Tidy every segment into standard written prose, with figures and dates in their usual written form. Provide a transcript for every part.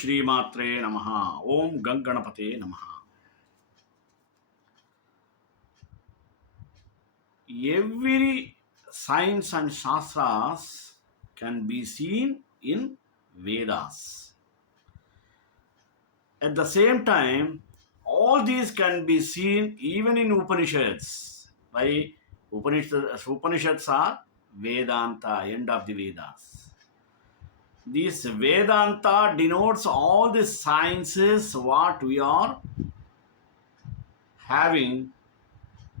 Shri Namaha. Om Ganganapate Namaha. Every science and shastras can be seen in Vedas. At the same time, all these can be seen even in Upanishads. Why Upanishads are Vedanta, end of the Vedas. This Vedanta denotes all the sciences what we are having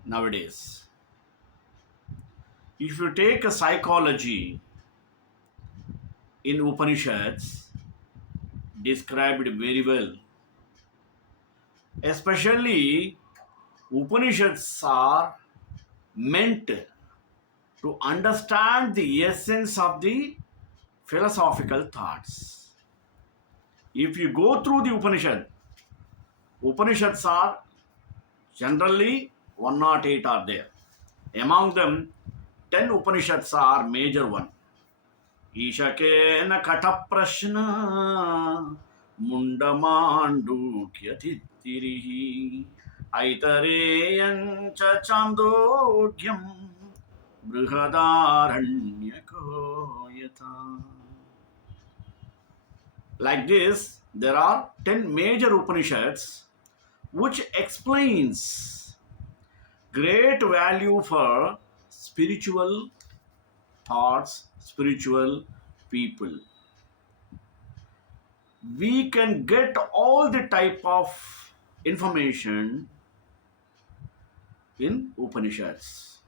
nowadays. If you take a psychology in Upanishads, described very well, especially Upanishads are meant to understand the essence of the philosophical thoughts. If you go through the Upanishads are generally 108 are there. Among them, 10 Upanishads are major one. Ishakena kata prashna mundamandukyatitirihi aitareyancha chandogyam brihadaranyako. Like this, there are 10 major Upanishads which explains great value for spiritual thoughts, spiritual people. We can get all the type of information in Upanishads.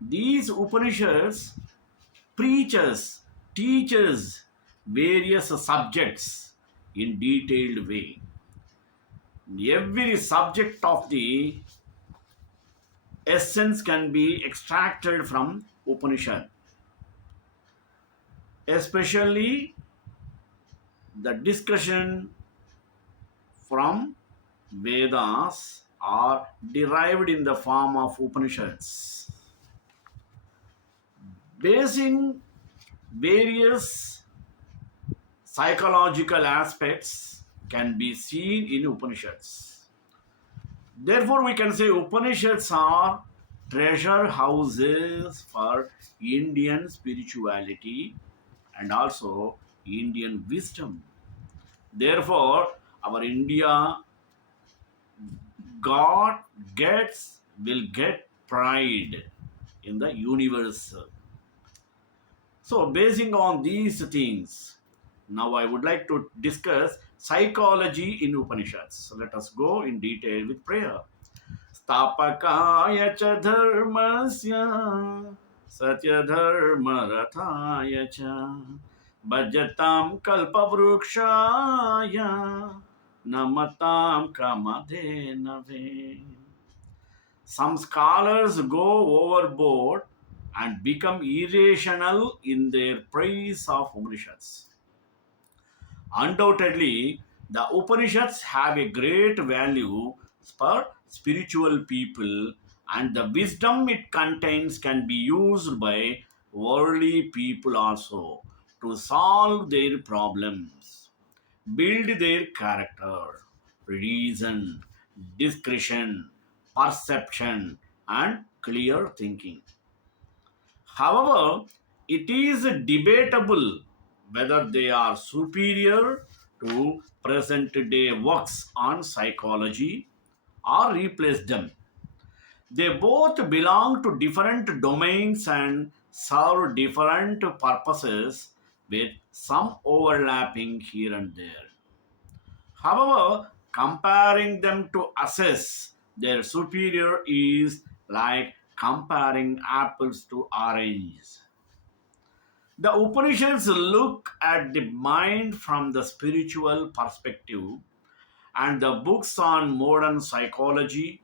These Upanishads preaches, teaches various subjects in detailed way. Every subject of the essence can be extracted from Upanishad. Especially the discussion from Vedas are derived in the form of Upanishads. Basing various psychological aspects can be seen in Upanishads. Therefore, we can say Upanishads are treasure houses for Indian spirituality and also Indian wisdom. Therefore, our India will get pride in the universe. So, basing on these things, now I would like to discuss psychology in Upanishads. So, let us go in detail with prayer. Stapakaya cha dharmasya satya dharma rathaya cha bhajatam kalpavrukshaya namatam kamadhenave. Some scholars go overboard and become irrational in their praise of Upanishads. Undoubtedly, the Upanishads have a great value for spiritual people, and the wisdom it contains can be used by worldly people also to solve their problems, build their character, reason, discretion, perception, and clear thinking. However, it is debatable whether they are superior to present day works on psychology or replace them. They both belong to different domains and serve different purposes with some overlapping here and there. However, comparing them to assess their superior is like comparing apples to oranges. The Upanishads look at the mind from the spiritual perspective, and the books on modern psychology,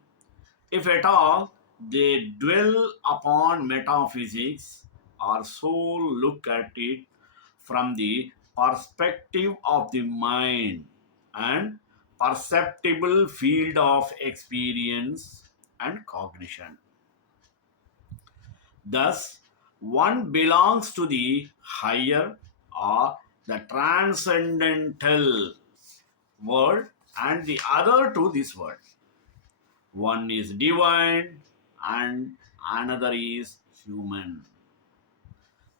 if at all, they dwell upon metaphysics or so look at it from the perspective of the mind and perceptible field of experience and cognition. Thus, one belongs to the higher or the transcendental world, and the other to this world. One is divine and another is human.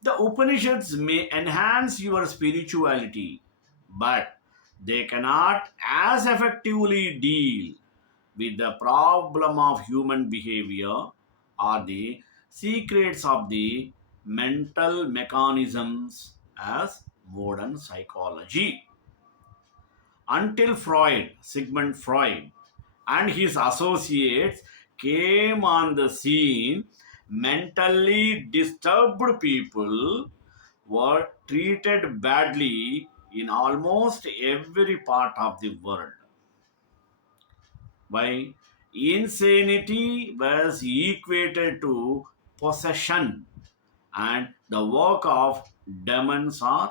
The Upanishads may enhance your spirituality, but they cannot as effectively deal with the problem of human behavior or the secrets of the mental mechanisms as modern psychology. Until Sigmund Freud, and his associates came on the scene, mentally disturbed people were treated badly in almost every part of the world. Why? Insanity was equated to possession and the work of demons or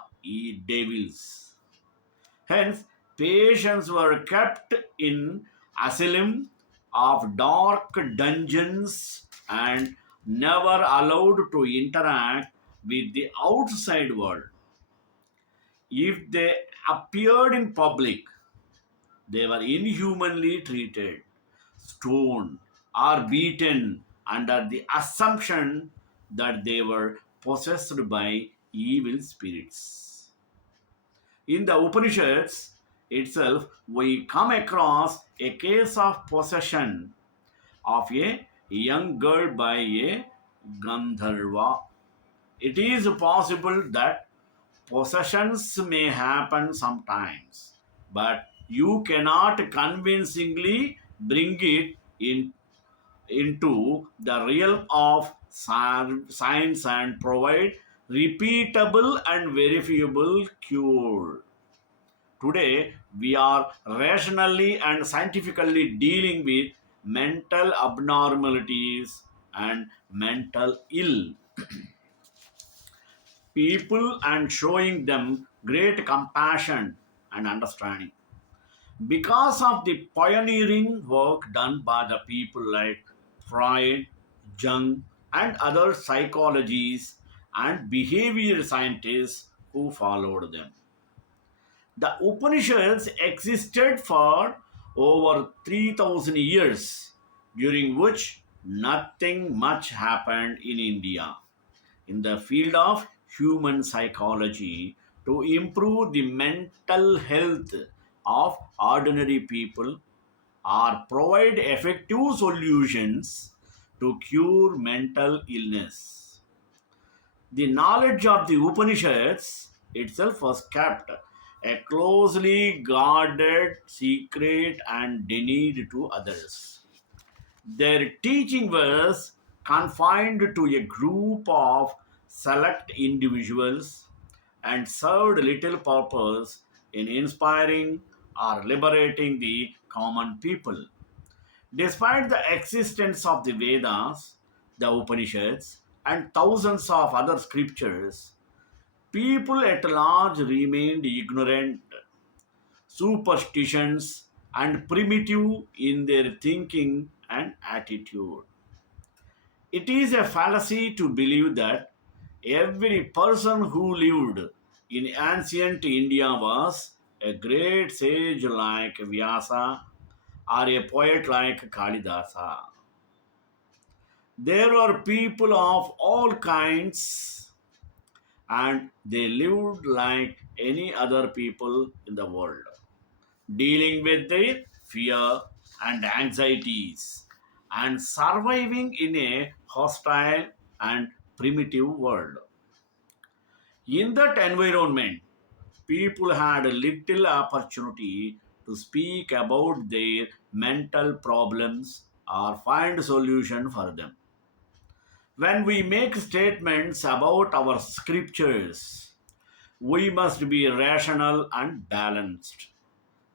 devils. Hence, patients were kept in asylum of dark dungeons and never allowed to interact with the outside world. If they appeared in public, they were inhumanly treated, stoned, or beaten under the assumption that they were possessed by evil spirits. In the Upanishads itself, we come across a case of possession of a young girl by a Gandharva. It is possible that possessions may happen sometimes, but you cannot convincingly bring it into the realm of science and provide repeatable and verifiable cure. Today, we are rationally and scientifically dealing with mental abnormalities and mental ill people and showing them great compassion and understanding. Because of the pioneering work done by the people like Freud, Jung, and other psychologists and behavior scientists who followed them. The Upanishads existed for over 3000 years, during which nothing much happened in India in the field of human psychology to improve the mental health of ordinary people or provide effective solutions to cure mental illness. The knowledge of the Upanishads itself was kept a closely guarded secret and denied to others. Their teaching was confined to a group of select individuals and served little purpose in inspiring or liberating the common people. Despite the existence of the Vedas, the Upanishads, and thousands of other scriptures, people at large remained ignorant, superstitious, and primitive in their thinking and attitude. It is a fallacy to believe that every person who lived in ancient India was a great sage like Vyasa or a poet like Kalidasa. There were people of all kinds and they lived like any other people in the world, dealing with their fear and anxieties and surviving in a hostile and primitive world. In that environment, people had little opportunity to speak about their mental problems or find solution for them. When we make statements about our scriptures, we must be rational and balanced.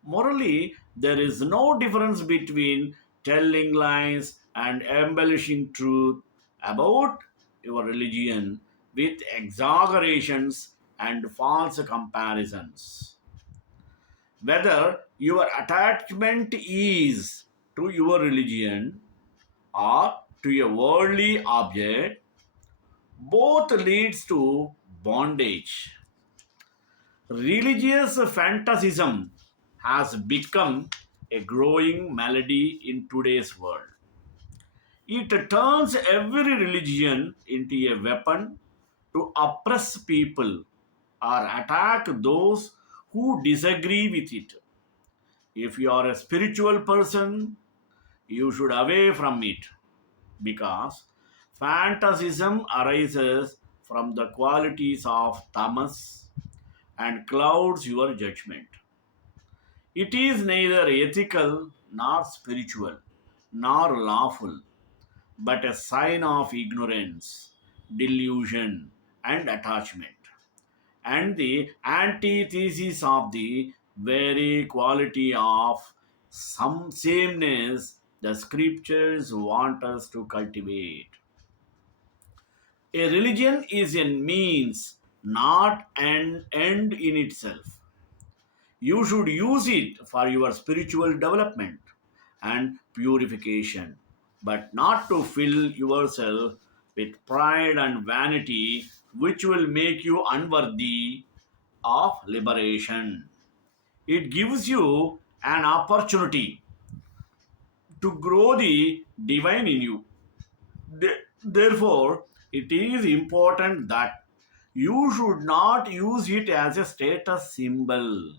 Morally, there is no difference between telling lies and embellishing truth about your religion with exaggerations and false comparisons. Whether your attachment is to your religion or to a worldly object, both leads to bondage. Religious fantasism has become a growing malady in today's world. It turns every religion into a weapon to oppress people or attack those who disagree with it. If you are a spiritual person, you should away from it because fantasism arises from the qualities of tamas and clouds your judgment. It is neither ethical nor spiritual nor lawful, but a sign of ignorance, delusion, and attachment, and the antithesis of the very quality of some sameness the scriptures want us to cultivate. A religion is a means, not an end in itself. You should use it for your spiritual development and purification, but not to fill yourself with pride and vanity, which will make you unworthy of liberation. It gives you an opportunity to grow the divine in you. Therefore, it is important that you should not use it as a status symbol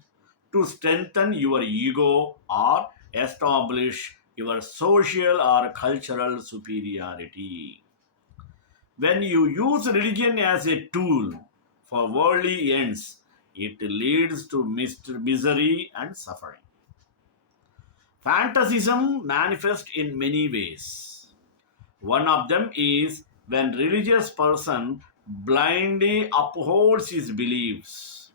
to strengthen your ego or establish your social or cultural superiority. When you use religion as a tool for worldly ends, it leads to misery and suffering. Fantasism manifests in many ways. One of them is when religious person blindly upholds his beliefs,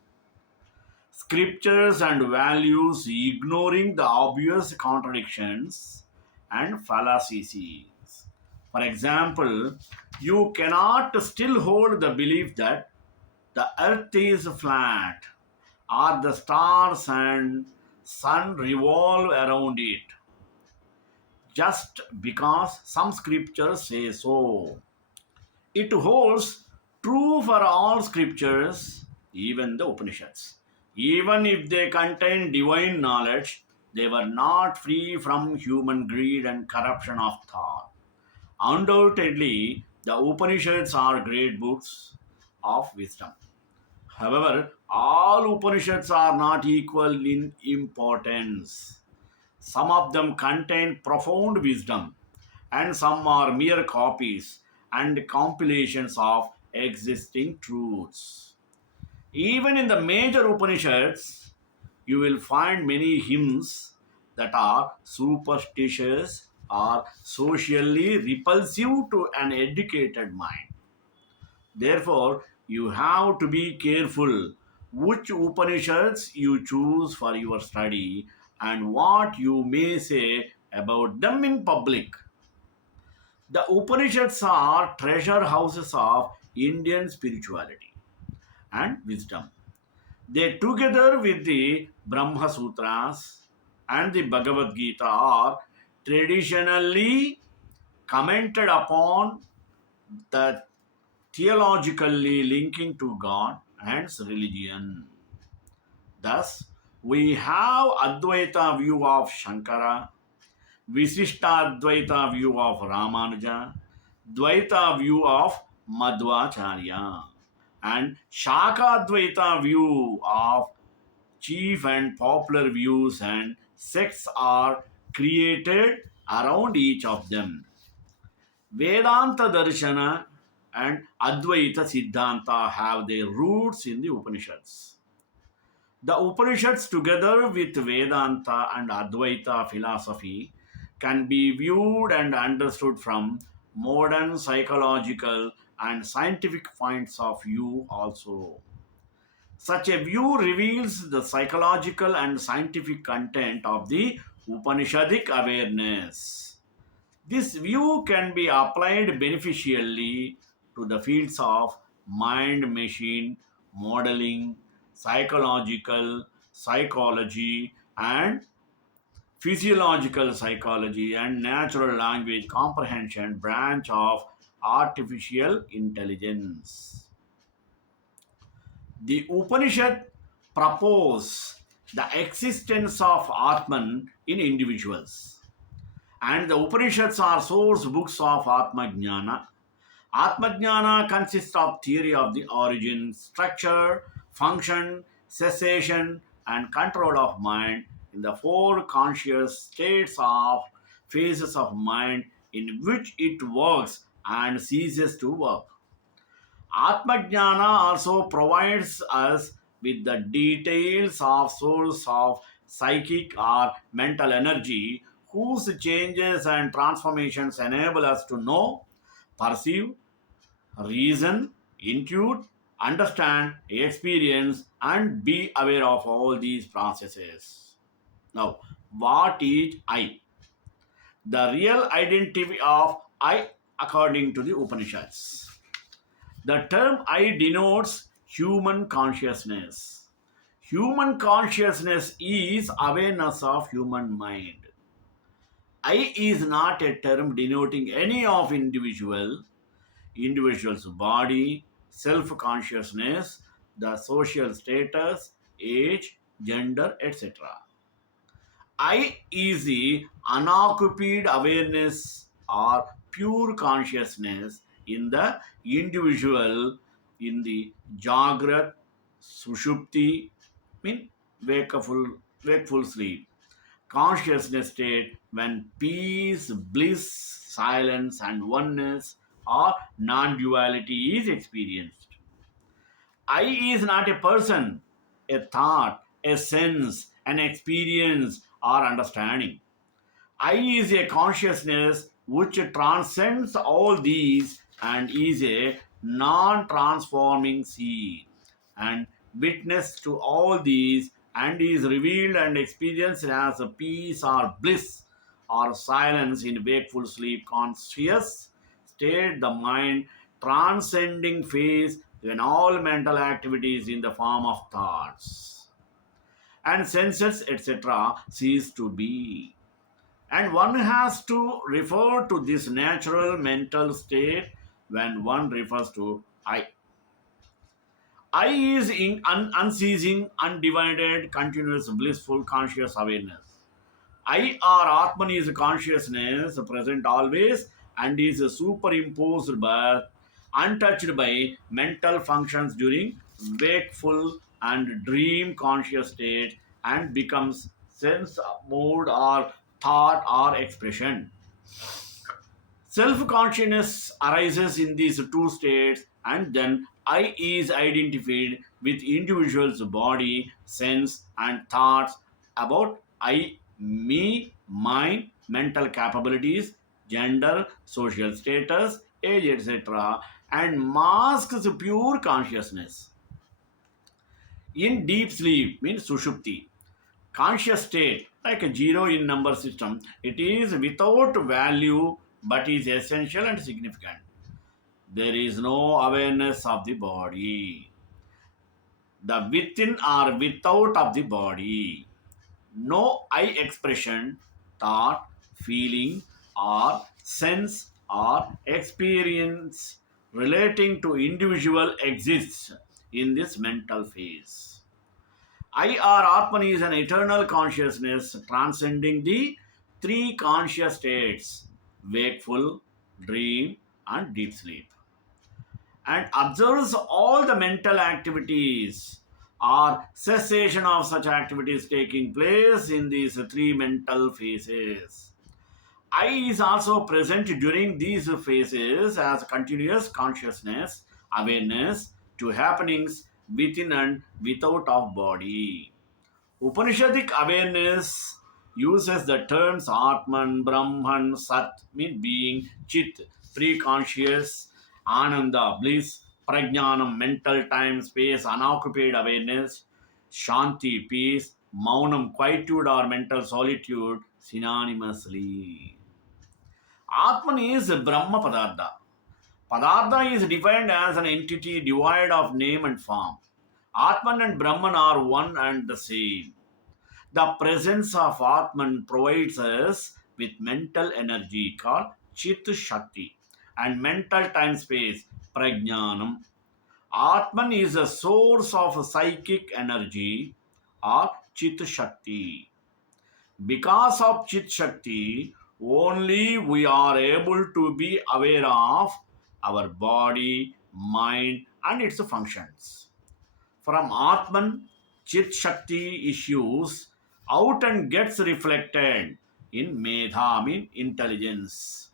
scriptures and values, ignoring the obvious contradictions and fallacies. For example, you cannot still hold the belief that the earth is flat or the stars and sun revolve around it just because some scriptures say so. It holds true for all scriptures, even the Upanishads. Even if they contain divine knowledge, they were not free from human greed and corruption of thought. Undoubtedly, the Upanishads are great books of wisdom. However, all Upanishads are not equal in importance. Some of them contain profound wisdom, and some are mere copies and compilations of existing truths. Even in the major Upanishads, you will find many hymns that are superstitious or socially repulsive to an educated mind. Therefore, you have to be careful which Upanishads you choose for your study and what you may say about them in public. The Upanishads are treasure houses of Indian spirituality and wisdom. They, together with the Brahma Sutras and the Bhagavad Gita, are traditionally commented upon the theologically linking to God and religion. Thus, we have Advaita view of Shankara, Visishtadvaita view of Ramanuja, Dvaita view of Madhvacharya, and Shakadvaita view of chief and popular views and sects are created around each of them. Vedanta Darshana and Advaita Siddhanta have their roots in the Upanishads. The Upanishads, together with Vedanta and Advaita philosophy, can be viewed and understood from modern psychological and scientific points of view also. Such a view reveals the psychological and scientific content of the Upanishadic awareness. This view can be applied beneficially to the fields of mind machine modeling, psychological psychology, and physiological psychology, and natural language comprehension branch of artificial intelligence. The Upanishad propose the existence of Atman in individuals. And the Upanishads are source books of Atma Jnana. Atma Jnana consists of theory of the origin, structure, function, cessation, and control of mind in the four conscious states of phases of mind in which it works and ceases to work. Atmajnana also provides us with the details of source of psychic or mental energy whose changes and transformations enable us to know, perceive, reason, intuit, understand, experience, and be aware of all these processes. Now, what is I? The real identity of I according to the Upanishads. The term I denotes human consciousness. Human consciousness is awareness of human mind. I is not a term denoting any of individual's body, self-consciousness, the social status, age, gender, etc. I is the unoccupied awareness or pure consciousness in the individual in the Jagrat, Sushupti, mean wakeful sleep, consciousness state when peace, bliss, silence, and oneness or non duality is experienced. I is not a person, a thought, a sense, an experience, or understanding. I is a consciousness which transcends all these and is a non transforming seed and witness to all these and is revealed and experienced as a peace or bliss or silence in wakeful sleep conscious state, the mind transcending phase when all mental activities in the form of thoughts and senses etc cease to be, and one has to refer to this natural mental state when one refers to I. I is in unceasing, undivided, continuous, blissful, conscious awareness. I or Atman is consciousness present always and is superimposed but untouched by mental functions during wakeful and dream conscious state and becomes sense, mood, or thought or expression. Self consciousness arises in these two states, and then I is identified with individual's body, sense, and thoughts about I, me, mine, mental capabilities, gender, social status, age, etc., and masks pure consciousness. In deep sleep, means sushupti, conscious state, like a zero in number system, it is without value but is essential and significant. There is no awareness of the body, the within or without of the body, no I expression, thought, feeling, or sense or experience relating to individual exists in this mental phase. I or Atman is an eternal consciousness transcending the three conscious states wakeful, dream, and deep sleep, and observes all the mental activities or cessation of such activities taking place in these three mental phases. I is also present during these phases as continuous consciousness, awareness to happenings within and without of body. Upanishadic awareness uses the terms Atman, Brahman, Sat, mean being, Chit, pre-conscious, Ananda, bliss, Prajnanam, mental time, space, unoccupied awareness, Shanti, peace, Maunam, quietude or mental solitude, synonymously. Atman is Brahma Padartha. Padartha is defined as an entity devoid of name and form. Atman and Brahman are one and the same. The presence of Atman provides us with mental energy called Chit Shakti and mental time space Prajnanam. Atman is a source of psychic energy or Chit Shakti. Because of Chit Shakti, only we are able to be aware of our body, mind, and its functions. From Atman, Chit Shakti issues out and gets reflected in Medha, mean intelligence,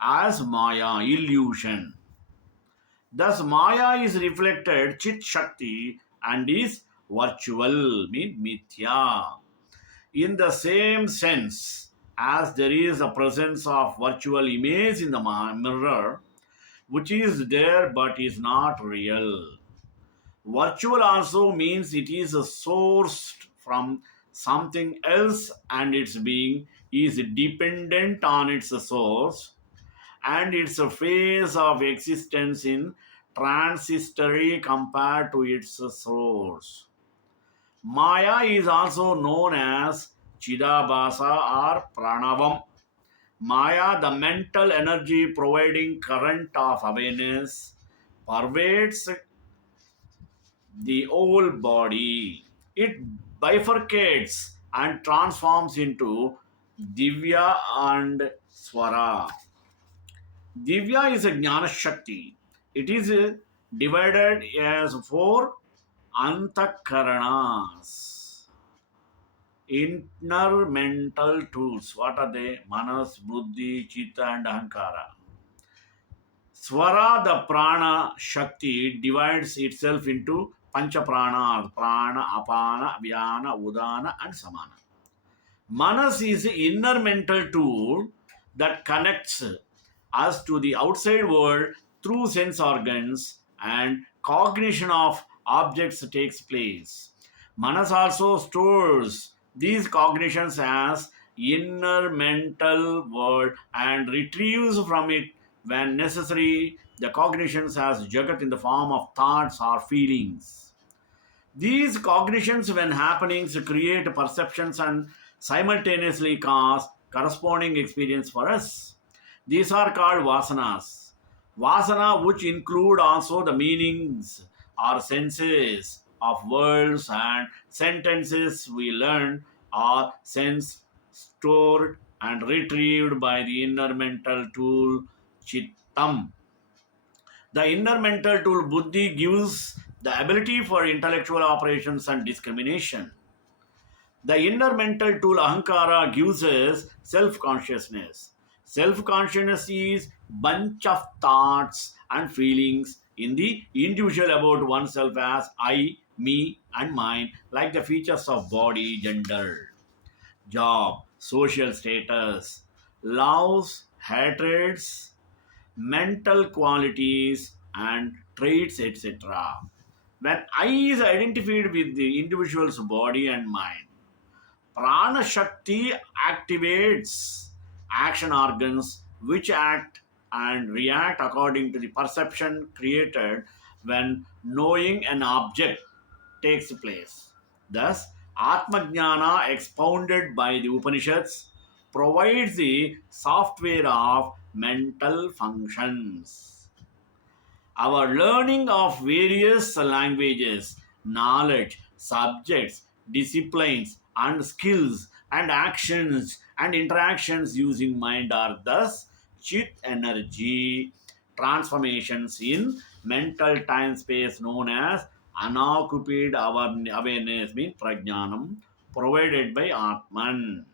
as Maya, illusion. Thus, Maya is reflected Chit Shakti and is virtual, mean Mithya. In the same sense as there is a presence of virtual image in the mirror, which is there but is not real. Virtual also means it is sourced from something else and its being is dependent on its source and its phase of existence in transitory compared to its source. Maya is also known as Chidabhasa or Pranavam. Maya, the mental energy providing current of awareness, pervades the whole body. It bifurcates and transforms into Divya and Swara. Divya is a Jnana Shakti. It is divided as four Antakaranas. Inner mental tools. What are they? Manas, Buddhi, Chitta, and Ahankara. Swara, the prana Shakti, divides itself into Pancha Pranas Prana, Apana, Vyana, Udana, and Samana. Manas is the inner mental tool that connects us to the outside world through sense organs and cognition of objects takes place. Manas also stores these cognitions as inner mental world and retrieves from it when necessary the cognitions as jagat in the form of thoughts or feelings. These cognitions, when happenings, create perceptions and simultaneously cause corresponding experience for us. These are called vasanas. Vasana, which include also the meanings or senses of words and sentences we learn, are sense stored and retrieved by the inner mental tool chittam. The inner mental tool buddhi gives the ability for intellectual operations and discrimination. The inner mental tool ahankara gives us self-consciousness. Self-consciousness is bunch of thoughts and feelings in the individual about oneself as I, me, and mine, like the features of body, gender, job, social status, loves, hatreds, mental qualities, and traits, etc. When I is identified with the individual's body and mind, Prana Shakti activates action organs which act and react according to the perception created when knowing an object takes place. Thus, Atmajnana, expounded by the Upanishads, provides the software of mental functions. Our learning of various languages, knowledge, subjects, disciplines, and skills, and actions and interactions using mind are thus chit energy transformations in mental time space known as unoccupied awareness, means prajnanam, provided by Atman.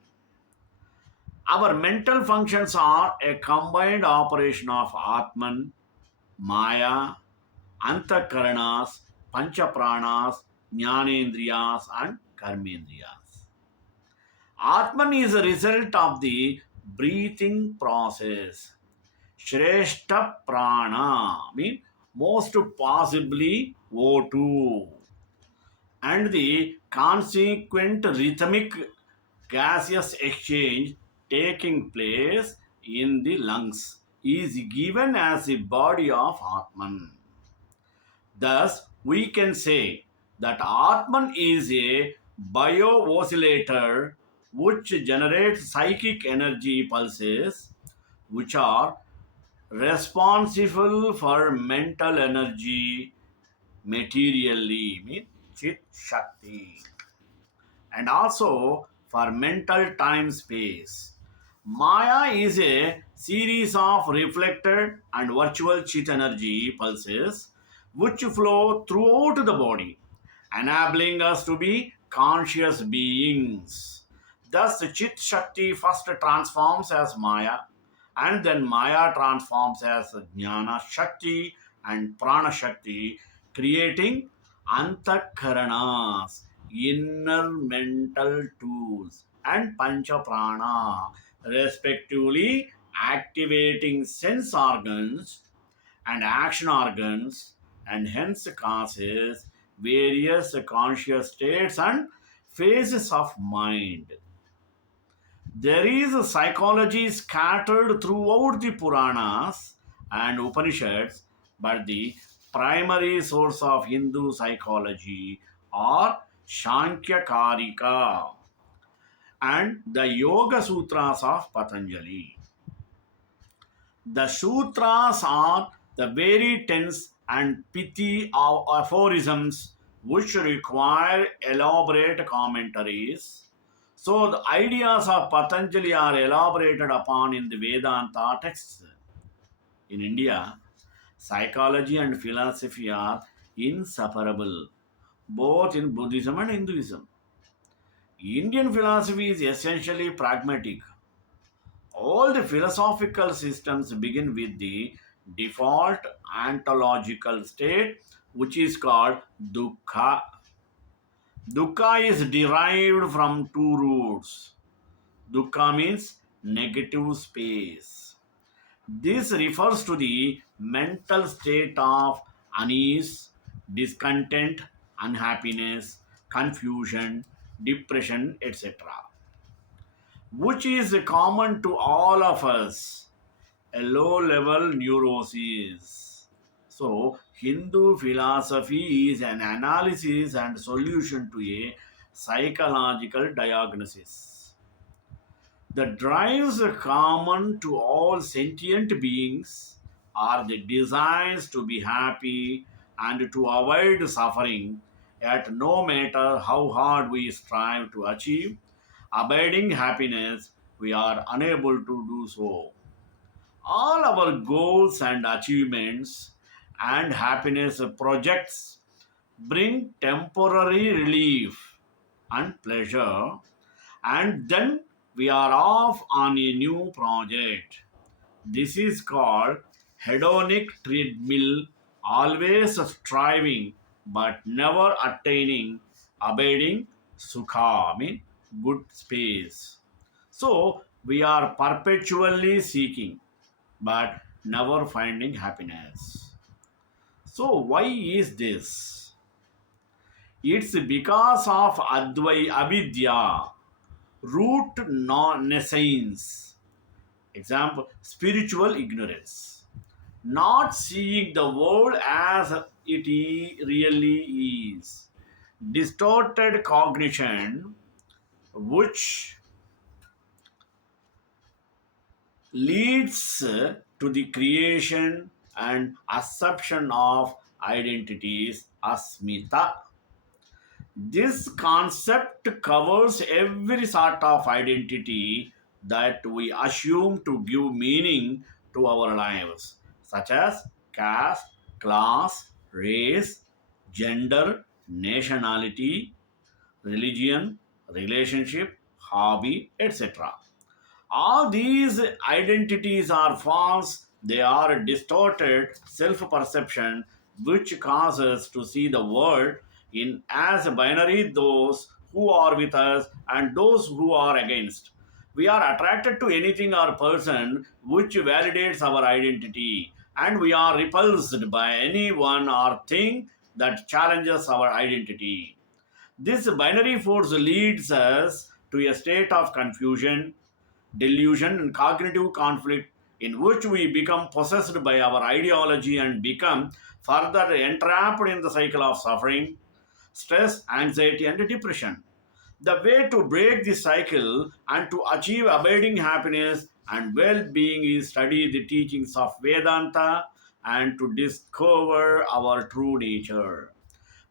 Our mental functions are a combined operation of Atman, Maya, Antakaranas, Panchapranas, Jnanendriyas, and Karmendriyas. Atman is a result of the breathing process. Shrestha Prana means most possibly O2, and the consequent rhythmic gaseous exchange taking place in the lungs is given as the body of Atman. Thus, we can say that Atman is a bio oscillator which generates psychic energy pulses which are responsible for mental energy materially, mean chit shakti, and also for mental time space. Maya is a series of reflected and virtual chit energy pulses which flow throughout the body, enabling us to be conscious beings. Thus, Chit Shakti first transforms as Maya, and then Maya transforms as Jnana Shakti and Prana Shakti, creating Antakaranas, inner mental tools, and Pancha Prana, respectively, activating sense organs and action organs, and hence causes various conscious states and phases of mind. There is a psychology scattered throughout the Puranas and Upanishads, but the primary source of Hindu psychology are Shankhya Karika and the Yoga Sutras of Patanjali. The sutras are the very tense and pithy aphorisms which require elaborate commentaries. So the ideas of Patanjali are elaborated upon in the Vedanta texts. In India, psychology and philosophy are inseparable, both in Buddhism and Hinduism. Indian philosophy is essentially pragmatic. All the philosophical systems begin with the default ontological state, which is called dukkha. Dukkha is derived from two roots. Dukkha means negative space. This refers to the mental state of unease, discontent, unhappiness, confusion, depression, etc., which is common to all of us, a low level neurosis. So, Hindu philosophy is an analysis and solution to a psychological diagnosis. The drives common to all sentient beings are the desires to be happy and to avoid suffering, yet, no matter how hard we strive to achieve abiding happiness, we are unable to do so. All our goals and achievements and happiness projects bring temporary relief and pleasure, and then we are off on a new project. This is called hedonic treadmill, always striving but never attaining abiding sukha, I mean good space. So we are perpetually seeking but never finding happiness. So, why is this? It's because of avidya, root nescience. Example, spiritual ignorance. Not seeing the world as it really is. Distorted cognition, which leads to the creation and assumption of identities, asmita. This concept covers every sort of identity that we assume to give meaning to our lives, such as caste, class, race, gender, nationality, religion, relationship, hobby, etc. All these identities are false, they are distorted self perception which causes to see the world in as binary, those who are with us and those who are against. We are attracted to anything or person which validates our identity, and we are repulsed by anyone or thing that challenges our identity. This binary force leads us to a state of confusion, delusion, and cognitive conflict in which we become possessed by our ideology and become further entrapped in the cycle of suffering, stress, anxiety, and depression. The way to break this cycle and to achieve abiding happiness and well being is study the teachings of Vedanta and to discover our true nature.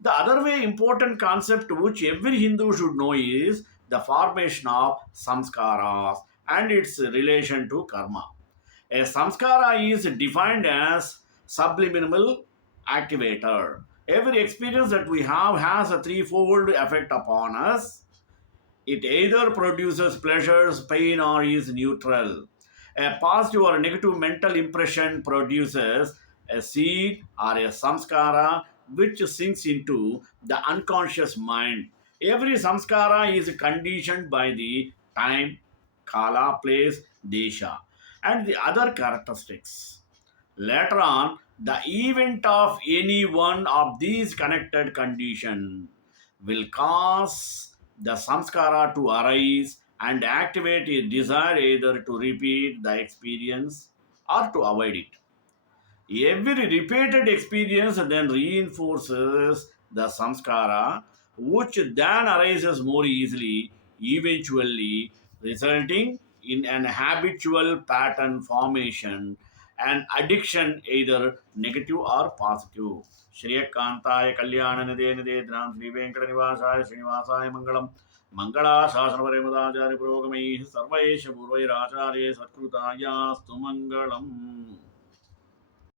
The other way important concept which every Hindu should know is the formation of samskaras and its relation to karma. A samskara is defined as subliminal activator. Every experience that we have has a threefold effect upon us. It either produces pleasures, pain, or is neutral. A positive or negative mental impression produces a seed or a samskara which sinks into the unconscious mind. Every samskara is conditioned by the time, kala, place, desha, and the other characteristics. Later on, the event of any one of these connected conditions will cause the samskara to arise and activate a desire either to repeat the experience or to avoid it. Every repeated experience then reinforces the samskara, which then arises more easily, eventually resulting in an habitual pattern formation and addiction, either negative or positive. Shriyakantaye Kalyananade Nade Dram Sri Venkatanivasaye Srinivasaye Mangalam Mangala Shasana Purogamai Sarvaesha Purvairacharye Satkrutayastu Mangalam.